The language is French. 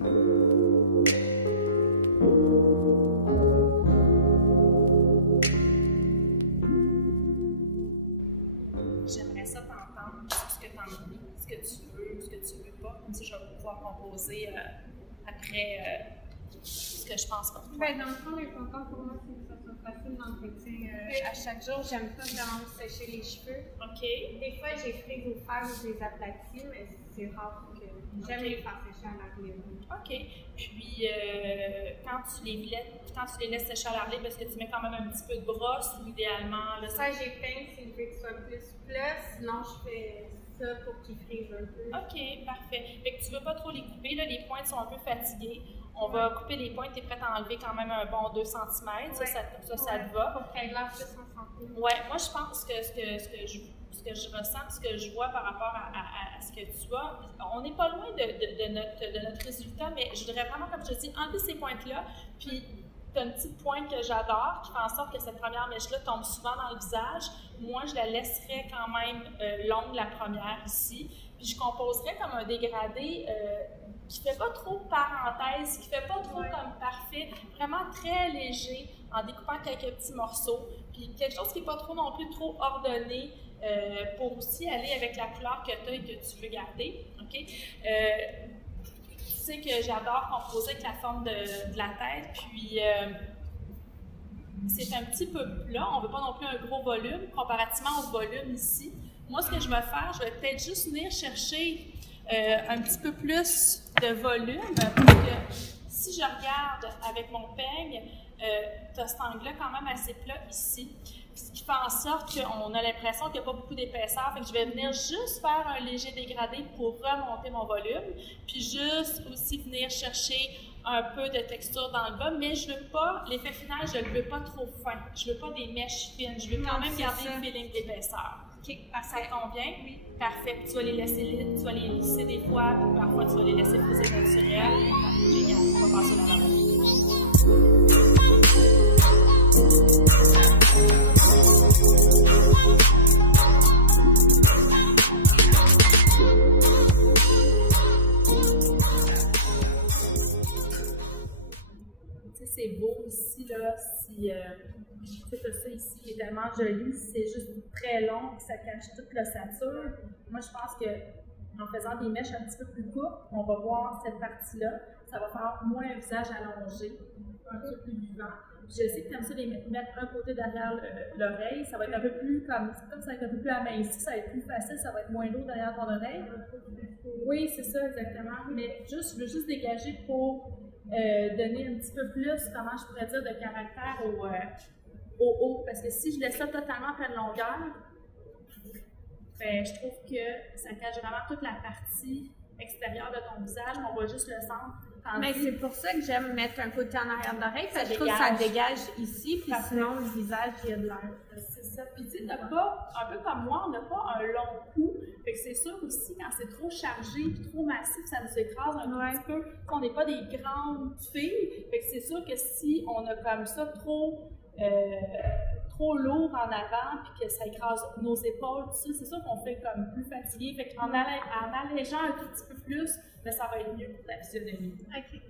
J'aimerais ça t'entendre sur ce que tu as envie, ce que tu veux, ce que tu veux pas. Comme ça, je vais pouvoir composer après ce que je pense pour toi. Ben, dans le fond, l'important pour moi, c'est que ça soit facile d'entretien à chaque jour. J'aime pas vraiment me sécher les cheveux. OK. Des fois, j'ai frais au fer ou je les aplatis, mais c'est rare que j'aime les faire sécher à l'arrière. OK. Puis, quand tu les laisses sécher à l'arrière, est-ce que tu mets quand même un petit peu de brosse ou idéalement? Là, Ça, j'épingle si je veux que ce soit plus plat, sinon je fais ça pour qu'ils frisent un peu. OK, parfait. Fait que tu veux pas trop les couper, là, les pointes sont un peu fatiguées. On va couper les pointes, tu es prête à enlever quand même un bon 2 cm, ça te va. Pour qu'elle l'air plus en santé. Oui, moi je pense que ce que je ressens, ce que je vois par rapport à ce que tu as, on n'est pas loin de notre résultat, mais je voudrais vraiment, comme je te dis, enlever ces pointes-là, puis tu as une petite pointe que j'adore, qui fait en sorte que cette première mèche-là tombe souvent dans le visage. Moi, je la laisserais quand même longue, la première ici, puis je composerais comme un dégradé qui ne fait pas trop parenthèse, qui ne fait pas trop comme parfait, vraiment très léger, en découpant quelques petits morceaux, puis quelque chose qui n'est pas trop non plus trop ordonné, pour aussi aller avec la couleur que tu as et que tu veux garder. OK? Tu sais que j'adore composer avec la forme de la tête, puis c'est un petit peu plat, on ne veut pas non plus un gros volume, comparativement au volume ici. Moi, ce que je vais faire, je vais peut-être juste venir chercher un petit peu plus de volume, parce que si je regarde avec mon peigne, tu as cet angle-là quand même assez plat ici, ce qui fait en sorte qu'on a l'impression qu'il n'y a pas beaucoup d'épaisseur, fait que je vais venir juste faire un léger dégradé pour remonter mon volume, puis juste aussi venir chercher un peu de texture dans le bas, mais je veux pas, l'effet final, je ne le veux pas trop fin, je veux pas des mèches fines, je veux quand même garder le feeling d'épaisseur. OK, ça te convient? Oui. Parfait. Puis tu vas les laisser tu vas les lisser des fois, puis parfois tu vas les laisser friser naturel. Génial. On va passer dans la roue. Tu sais, c'est beau ici, là, si tu sais, ça ici qui est tellement joli, c'est juste très long et ça cache toute l'ossature. Moi, je pense qu'en faisant des mèches un petit peu plus courtes, on va voir cette partie-là. Ça va faire moins un visage allongé, un peu plus vivant. Je sais que tu aimes ça les mettre un côté derrière l'oreille, ça va être un peu plus comme ça va être un peu plus aminci, ça va être plus facile, ça va être moins lourd derrière ton oreille. Oui, c'est ça, exactement. Mais je veux juste dégager pour donner un petit peu plus, comment je pourrais dire, de caractère au haut, parce que si je laisse ça totalement à pleine longueur, ben, je trouve que ça cache vraiment toute la partie extérieure de ton visage, mais on voit juste le centre. Mais c'est pour ça que j'aime mettre un côté en arrière de l'oreille, parce que je trouve que ça dégage ici, puis sinon le visage, il y a de l'air. C'est ça. Puis tu sais, t'as pas, un peu comme moi, on n'a pas un long cou. Fait que c'est sûr aussi, quand c'est trop chargé et trop massif, ça nous écrase un petit peu. On n'est pas des grandes filles. Fait que c'est sûr que si on a comme ça trop lourd en avant, puis que ça écrase nos épaules, tout ça, c'est sûr qu'on fait comme plus fatigué. Fait qu'en allégeant un tout petit peu plus, ben, ça va être mieux pour la physionomie. OK.